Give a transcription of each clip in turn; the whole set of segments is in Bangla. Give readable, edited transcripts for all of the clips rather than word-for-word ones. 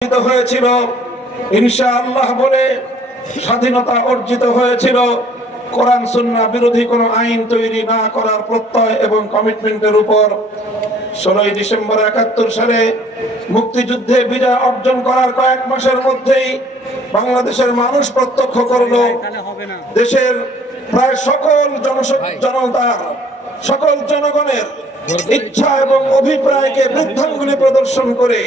হয়েছিল ইনশাআল্লাহ বলে, স্বাধীনতা অর্জিত হয়েছিল কোরআন সুন্নাহ বিরোধী কোনো আইন তৈরি না করার প্রত্যয় এবং কমিটমেন্টের উপর। 16 ডিসেম্বর 71 সালে মুক্তিযুদ্ধে বিজয় অর্জন করার কয়েক মাসের মধ্যেই বাংলাদেশের মানুষ প্রত্যক্ষ করল দেশের প্রায় সকল জনতার, সকল জনগণের ইচ্ছা এবং অভিপ্রায়কে বৃদ্ধাঙ্গুলি প্রদর্শন করে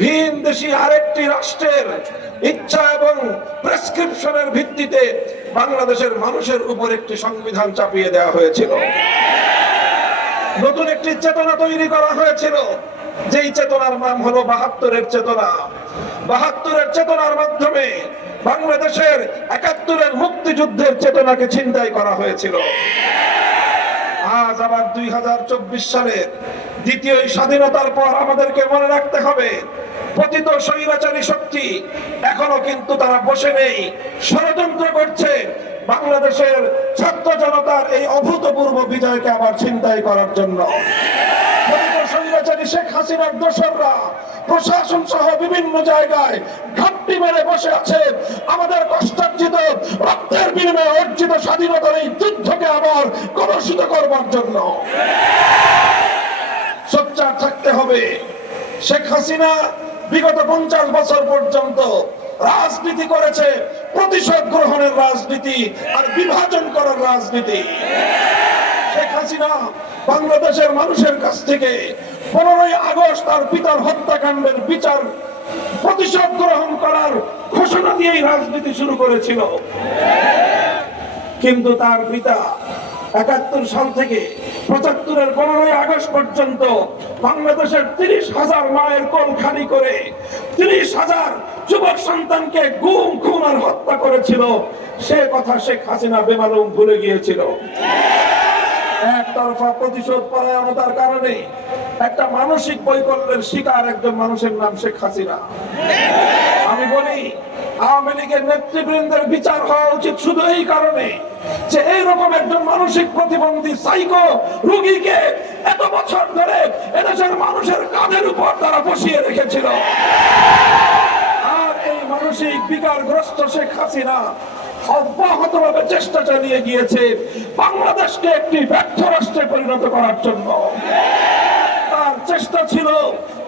ভিন দেশি আরেকটি রাষ্ট্রের ইচ্ছা এবং প্রেসক্রিপশনের ভিত্তিতে বাংলাদেশের মানুষের উপর একটি সংবিধান চাপিয়ে দেওয়া হয়েছিল। নতুন একটি চেতনা তৈরি করা হয়েছিল, যেই চেতনার নাম হলো 72-এর চেতনা। 72-এর চেতনার মাধ্যমে বাংলাদেশের 71-এর মুক্তিযুদ্ধের চেতনাকে ছিনতাই করা হয়েছিল। আজ আবার 2024 সালের দ্বিতীয় স্বাধীনতার পর আমাদেরকে মনে রাখতে হবে, পতিত স্বৈরাচারী শক্তি এখনো কিন্তু তারা বসে নেই, ষড়যন্ত্র করছে বাংলাদেশের ছাত্র জনতার এই অভূতপূর্ব বিজয়কে আবার ছিনতাই করার জন্য। পতিত স্বৈরাচারী শেখ হাসিনার দোসররা প্রশাসন সহ বিভিন্ন জায়গায় ঘাপটি মেরে বসে আছে আমাদের কষ্টার্জিত রক্তের বিনিময়ে অর্জিত স্বাধীনতার এই যুদ্ধকে আবার কলুষিত করবার জন্য। সোচ্চার থাকতে হবে। শেখ হাসিনা বিগত 50 বছর পর্যন্ত রাজনীতি করেছে প্রতিশোধ গ্রহণের রাজনীতি আর বিভাজন করার রাজনীতি। শেখ হাসিনা বাংলাদেশের মানুষের কাছ থেকে 15ই আগস্ট তার পিতার হত্যাকাণ্ডের বিচার প্রতিশোধ গ্রহণ করার ঘোষণা দিয়েই রাজনীতি শুরু করেছিল। কিন্তু তার পিতা 71 সাল থেকে 75-এর 15ই আগস্ট পর্যন্ত বাংলাদেশের 30,000 মায়ের কোল খালি করে 30,000 যুবক সন্তানকে গুম খুন আর হত্যা করেছিল। সে কথা শেখ হাসিনা বেমালুম ভুলে গিয়েছিল। একতরফা প্রতিশোধ পরায়ণতার কারণে একটা মানসিক বৈকল্যের শিকার একজন মানুষের নাম শেখ হাসিনা। আমি বলি, আওয়ামী লীগের নেতৃবৃন্দের বিচার হওয়া উচিত শুধু এই কারণে যে এইরকম একজন মানসিক প্রতিবন্ধী সাইকো রোগীকে এত বছর ধরে এদেশের মানুষের কাঁধের উপর তারা বসিয়ে রেখেছিল। আর এই মানসিক বিকারগ্রস্ত শেখ হাসিনা অব্যাহতভাবে চেষ্টা চালিয়ে গিয়েছে বাংলাদেশকে একটি ব্যর্থ রাষ্ট্রে পরিণত করার জন্য। তার চেষ্টা ছিল,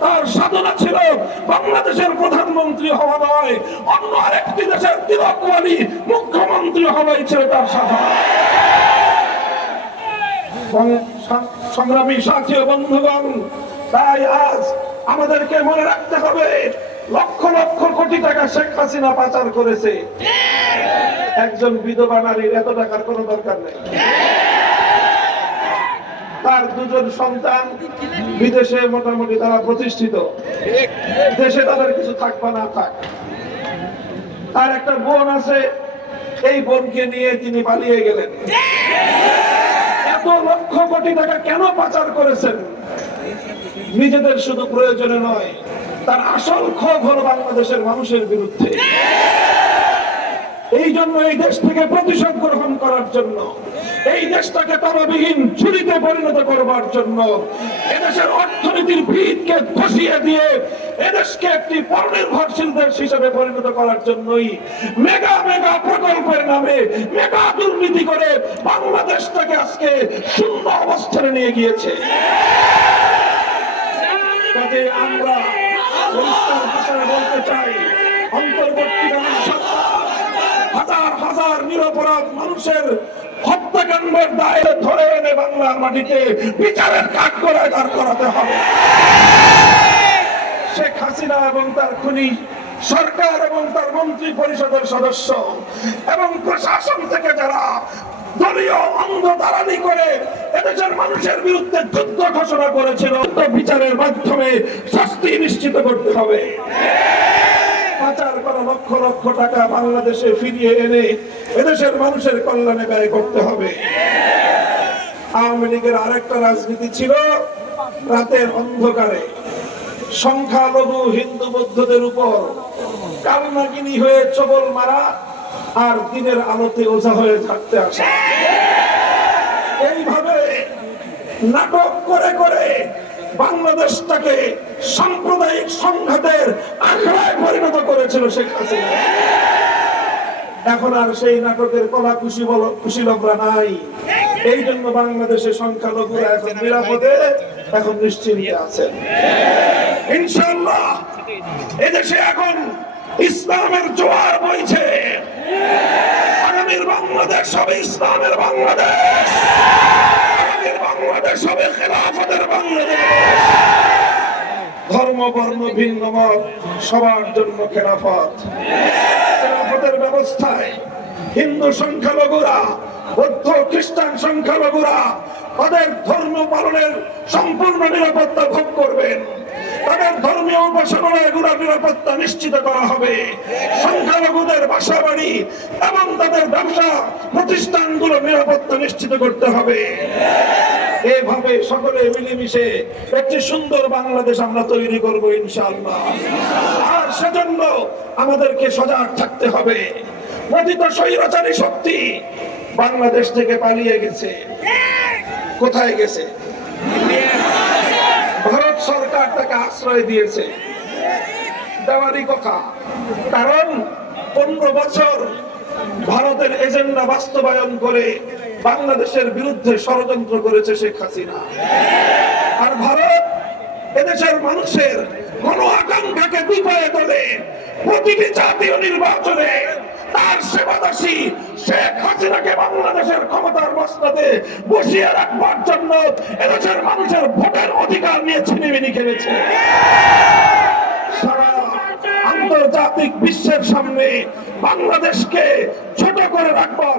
তার সাধনা ছিল বাংলাদেশের প্রধানমন্ত্রী হওয়া নয়, অন্য আরেকটি দেশের তিলকওয়ালি মুখ্যমন্ত্রী হওয়াই ছিল তার সাধনা। সংগ্রামী সাথী ও বন্ধুগণ, তাই আজ আমাদেরকে মনে রাখতে হবে, লক্ষ লক্ষ কোটি টাকা শেখ হাসিনা পাচার করেছে। একজন বিধবা নারীর এত টাকার কোনো দরকার নেই। তার 2জন সন্তান বিদেশে মোটামুটি তারা প্রতিষ্ঠিত, দেশে তাদের কিছু থাক বা না থাক। তার একটা বোন আছে, এই বোনকে নিয়ে তিনি পালিয়ে গেলেন। এত লক্ষ কোটি টাকা কেন পাচার করেছেন? নিজেদের শুধু প্রয়োজনে নয়, তার আসল ক্ষোভ হলো বাংলাদেশের মানুষের বিরুদ্ধে। এই জন্য এই দেশ থেকে প্রতিশোধ গ্রহণ করার জন্য, এই দেশটাকে তরবিহীন ঝুড়িতে পরিণত করবার জন্য, এদেশের অর্থনীতির ভিতকে ধসিয়ে দিয়ে এদেশকে একটি পরনির্ভরশীল দেশ হিসেবে পরিণত করার জন্যই মেগা মেগা প্রকল্পের নামে মেগা দুর্নীতি করে বাংলাদেশটাকে আজকে শূন্য অবস্থানে নিয়ে গিয়েছে। কাজে আমরা পরিষ্কার ভাষায় বলতে চাই, অন্তর্বর্তীকালীন সরকার হাজার হাজার নিরপরাধ মানুষের হত্যাকাণ্ডের দায়ে ধরে এনে বাংলার মাটিতে বিচারের কাঠগড়ায় দাঁড় করাতে হবে। শেখ হাসিনা এবং তার খুনি সরকার এবং তার মন্ত্রী পরিষদের সদস্য এবং প্রশাসন থেকে যারা দলীয় অন্ধ দালালি করে এদেশের মানুষের বিরুদ্ধে যুদ্ধ ঘোষণা করেছিল, বিচারের মাধ্যমে শাস্তি নিশ্চিত করতে হবে। পাচার করা লক্ষ লক্ষ টাকা বাংলাদেশে ফিরিয়ে এনে এদেশের মানুষের কল্যাণে ব্যয় করতে হবে। আওয়ামী লীগের আরেকটা রাজনীতি ছিল রাতের অন্ধকারে সংখ্যালঘু হিন্দু বৌদ্ধদের উপর কালনাগিনী হয়ে চবল মারা আর দিনের আলোতে ওঝা হয়ে থাকতে আসা। এইভাবে নাটক করে করে বাংলাদেশটাকে সাম্প্রদায়িক সংঘাতের আখড়ায় পরিণত করেছিল শেখ হাসিনা। এখন আর সেই নাটকের কলা কুশীলবরা নাই। এই জন্য বাংলাদেশের সংখ্যালঘুরা এখন নিরাপদে, এখন নিশ্চিন্তে আছেন ইনশাআল্লাহ। এদেশে এখন ইসলামের জোয়ার বইছে। আগামীর বাংলাদেশ হবে ইসলামের বাংলাদেশ, আগামীর বাংলাদেশ হবে খেলাফতের বাংলাদেশ। ধর্ম বর্ণ ভিন্ন মত সবার জন্য খেলাফত। খেলাফতের ব্যবস্থায় হিন্দু সংখ্যালঘুরা, বৌদ্ধ খ্রিস্টান সংখ্যালঘুরা তাদের ধর্ম পালনের সম্পূর্ণ নিরাপত্তা ভোগ করবেন। তাদের ধর্মীয় উপাসনালয়গুলোর নিরাপত্তা নিশ্চিত করা হবে। সংখ্যালঘুদের বাসা বাড়ি এবং তাদের ব্যবসা প্রতিষ্ঠানগুলো নিরাপত্তা নিশ্চিত করতে হবে। এভাবে সকলে মিলেমিশে একটি সুন্দর বাংলাদেশ আমরা তৈরি করব ইনশাআল্লাহ। আর সেজন্য আমাদেরকে সজাগ থাকতে হবে। পতিত স্বৈরাচারী শক্তি বাংলাদেশ থেকে পালিয়ে গেছে। কোথায় গেছে? ভারত সরকার তাকে আশ্রয় দিয়েছে, দেওয়ারই কথা। কারণ 15 বছর ভারতের এজেন্ডা বাস্তবায়ন করে বাংলাদেশের বিরুদ্ধে ষড়যন্ত্র করেছে শেখ হাসিনা। আর ভারত এদেশের মানুষের কোন আকাঙ্ক্ষাকে বিপয়ে তোলে প্রতিটি জাতীয় নির্বাচনে তার সেবাদাসী শেখ হাসিনাকে বাংলাদেশের ক্ষমতার মসনদে বসিয়ে রাখবার জন্য এদেশের মানুষের ভোটের অধিকার নিয়ে ছিনিমিনি খেলেছে। সারা আন্তর্জাতিক বিশ্বের সামনে বাংলাদেশকে ছোট করে রাখবার